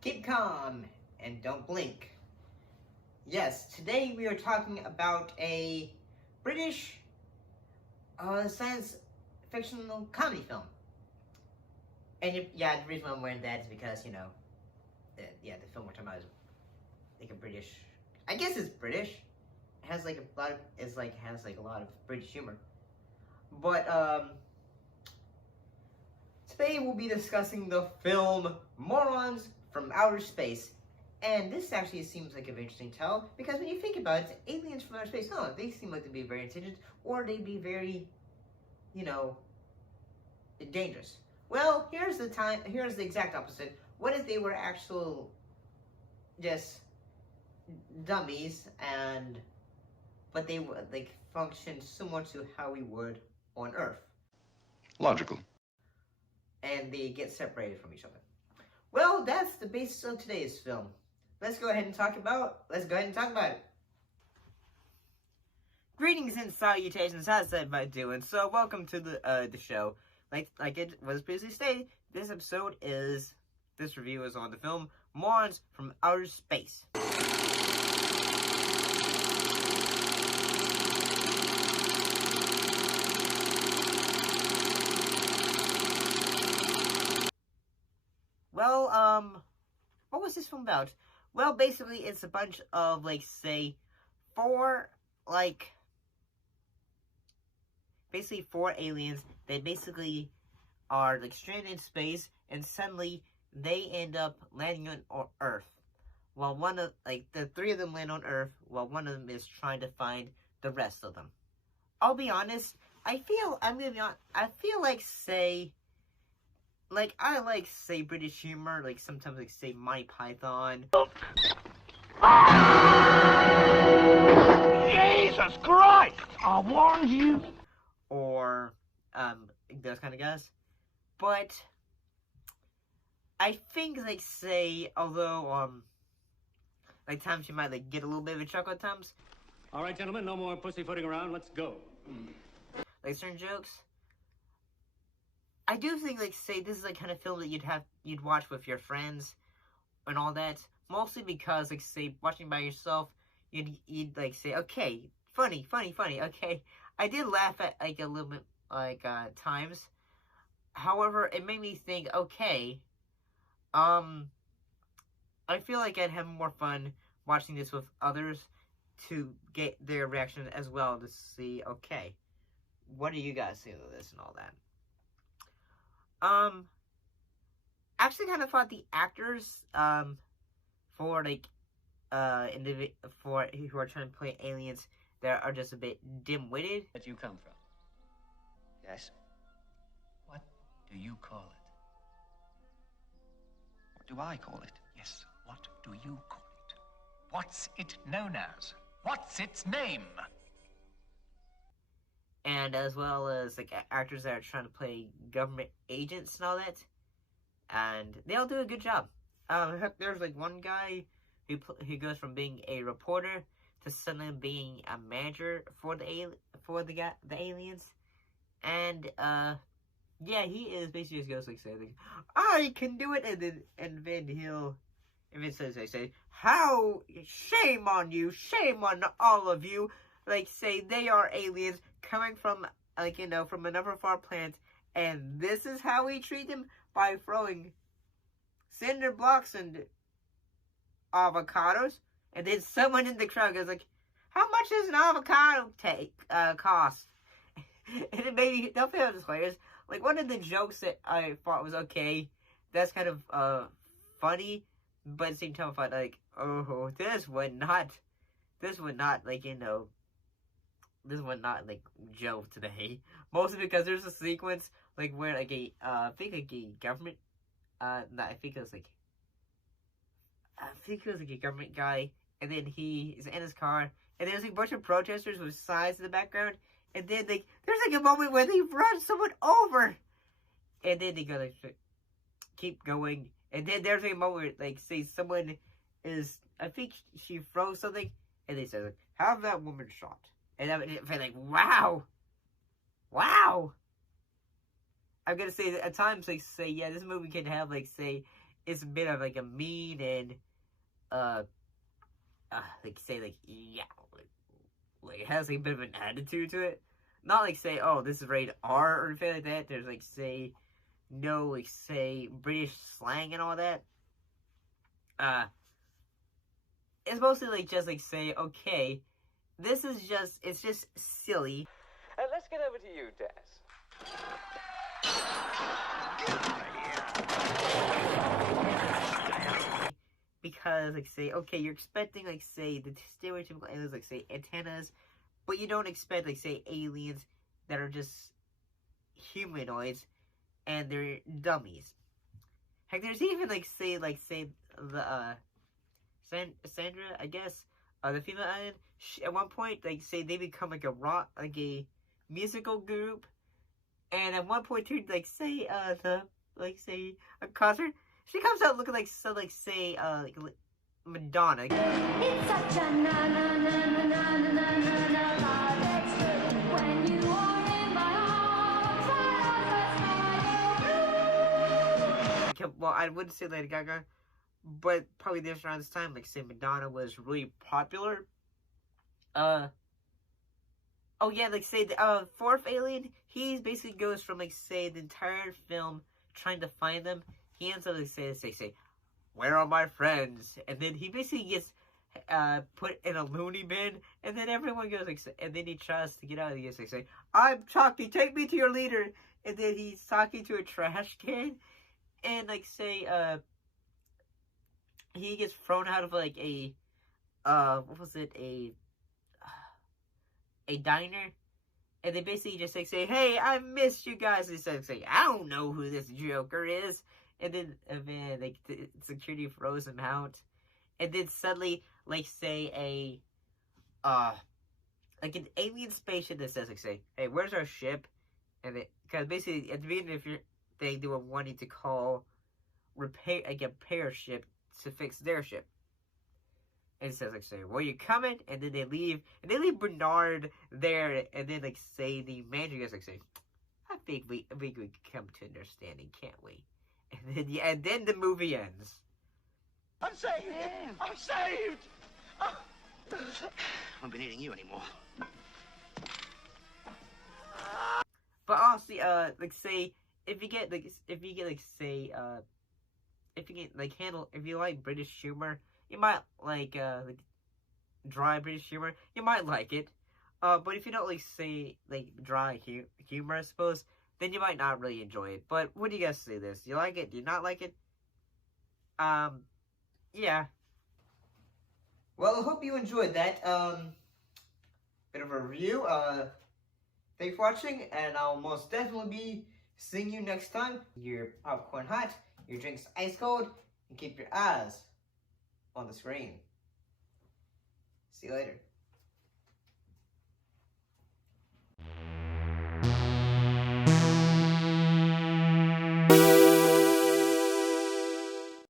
Keep calm and don't blink. Yes, today we are talking about a British science fictional comedy film. And the reason why I'm wearing that is because, the film we're talking about is like a British, I guess it's British. It has like a lot of, has like a lot of British humor. But, today we'll be discussing the film Morons from Outer Space. And this actually seems like an interesting tale, because when you think about it, aliens from outer space, they seem like to be very intelligent, or they'd be very, dangerous. Well, here's the exact opposite. What if they were actual, just dummies, but they would, function similar to how we would on Earth. Logical. And they get separated from each other. Well, that's the basis of today's film. Let's go ahead and talk about it. Greetings and salutations, as said by doing. So, welcome to the show. Like it was previously stated, this review is on the film Morons from Outer Space. Well, what was this film about? Well, basically, it's a bunch of, four aliens. They basically are, stranded in space, and suddenly they end up landing on Earth. While the three of them land on Earth, while one of them is trying to find the rest of them. I'll be honest, I like British humor, sometimes say Monty Python. Jesus Christ! I warned you! Or, those kind of guys. But, I think, although, times you might, get a little bit of a chuckle at times. Alright, gentlemen, no more pussyfooting around, let's go. Certain jokes. I do think, this is kind of film that you'd watch with your friends and all that. Mostly because, watching by yourself, you'd say, okay, funny, okay. I did laugh at, a little bit, times. However, it made me think, okay, I feel like I'd have more fun watching this with others to get their reaction as well, to see, okay, what do you guys think of this and all that? Actually kind of thought the actors, for who are trying to play aliens that are just a bit dim-witted. Where do you come from? Yes? What do you call it? What do I call it? Yes, what do you call it? What's it known as? What's its name? And as well as actors that are trying to play government agents and all that, and they all do a good job. There's one guy who goes from being a reporter to suddenly being a manager for the aliens, and he is basically just goes saying, I can do it, and then says how, shame on you, shame on all of you. Say they are aliens coming from, from another far planet, and this is how we treat them, by throwing cinder blocks and avocados. And then someone in the crowd goes how much does an avocado cost? And it made me, don't feel hilarious. One of the jokes that I thought was okay, that's kind of, funny, but at the same time I thought, oh, this would not, this would not, joke today. Mostly because there's a sequence, where, I think, a government, I think it was, a government guy, and then he is in his car, and there's, a bunch of protesters with signs in the background, and then, there's, a moment where they run someone over, and then they go, keep going, and then there's, a moment where, say, someone is, I think she throws something, and they say, have that woman shot. And I feel wow. wow. I'm gonna say that at times, like, say, yeah, this movie can have, like, say, it's a bit of, like, a mean and, like, say, like, yeah, like, it has, like, a bit of an attitude to it. Not, like, say, oh, this is rated R or anything like that. There's, like, say, no, like, say, British slang and all that. It's mostly, like, just, like, say, okay, this is just, it's just silly. Let's get over to you, Tess. Because, like, say, okay, you're expecting, like, say, the stereotypical aliens, like, say, antennas, but you don't expect, like, say, aliens that are just humanoids and they're dummies. Heck, there's even, like, say, the, Sandra, I guess, the female alien, at one point, like, say, they become, like, a musical group, and at one point, too, like, say, a concert, she comes out looking like, so, like, say, like Madonna. It's such a na na na na na na na na na love expert when you are in my arms. Well, I wouldn't say Lady Gaga, but probably this around this time, like, say, Madonna was really popular. Oh yeah, like, say, the, fourth alien, he basically goes from, like, say, the entire film trying to find them. He ends up, like, say, where are my friends? And then he basically gets, put in a loony bin, and then everyone goes, like, and then he tries to get out, and he gets, like, say, I'm talking, take me to your leader, and then he's talking to a trash can, and, like, say, he gets thrown out of, like, a, what was it, a diner, and they basically just, like, say, hey, I missed you guys, and they say, I don't know who this Joker is, and then, like, the security throws him out, and then suddenly, like, say, like, an alien spaceship that says, like, say, hey, where's our ship, and because basically, at the beginning of your thing, they were wanting to call, repair ship to fix their ship. And it says, like, say, well, you coming? And then they leave Bernard there, and then, like, say, the manager goes, like, say, I think we could come to understanding, can't we? And then, yeah, and then the movie ends. I'm saved! I'm saved! I won't be needing you anymore. But honestly, like, say, if you get, if you like British humor, you might like dry British humor, you might like it. But if you don't, like, say, like, dry humor, I suppose, then you might not really enjoy it. But what do you guys say this? Do you like it? Do you not like it? Yeah. Well, I hope you enjoyed that, bit of a review. Thanks for watching, and I'll most definitely be seeing you next time. Your popcorn hot, your drinks ice cold, and keep your eyes on the screen. See you later.